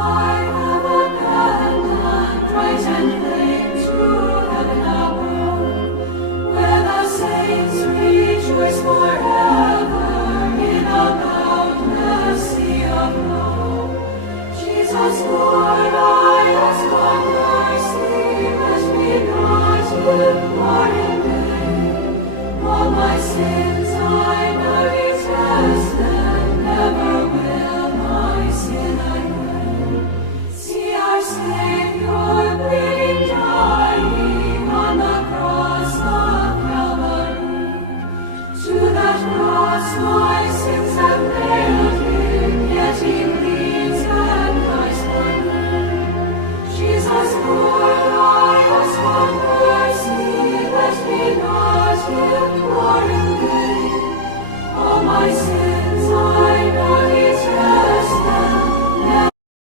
I have abandoned right and plain to heaven above, where the saints rejoice forever in a boundless sea of love. Jesus, Lord, I ask for mercy, let me not live more in vain. All my sins I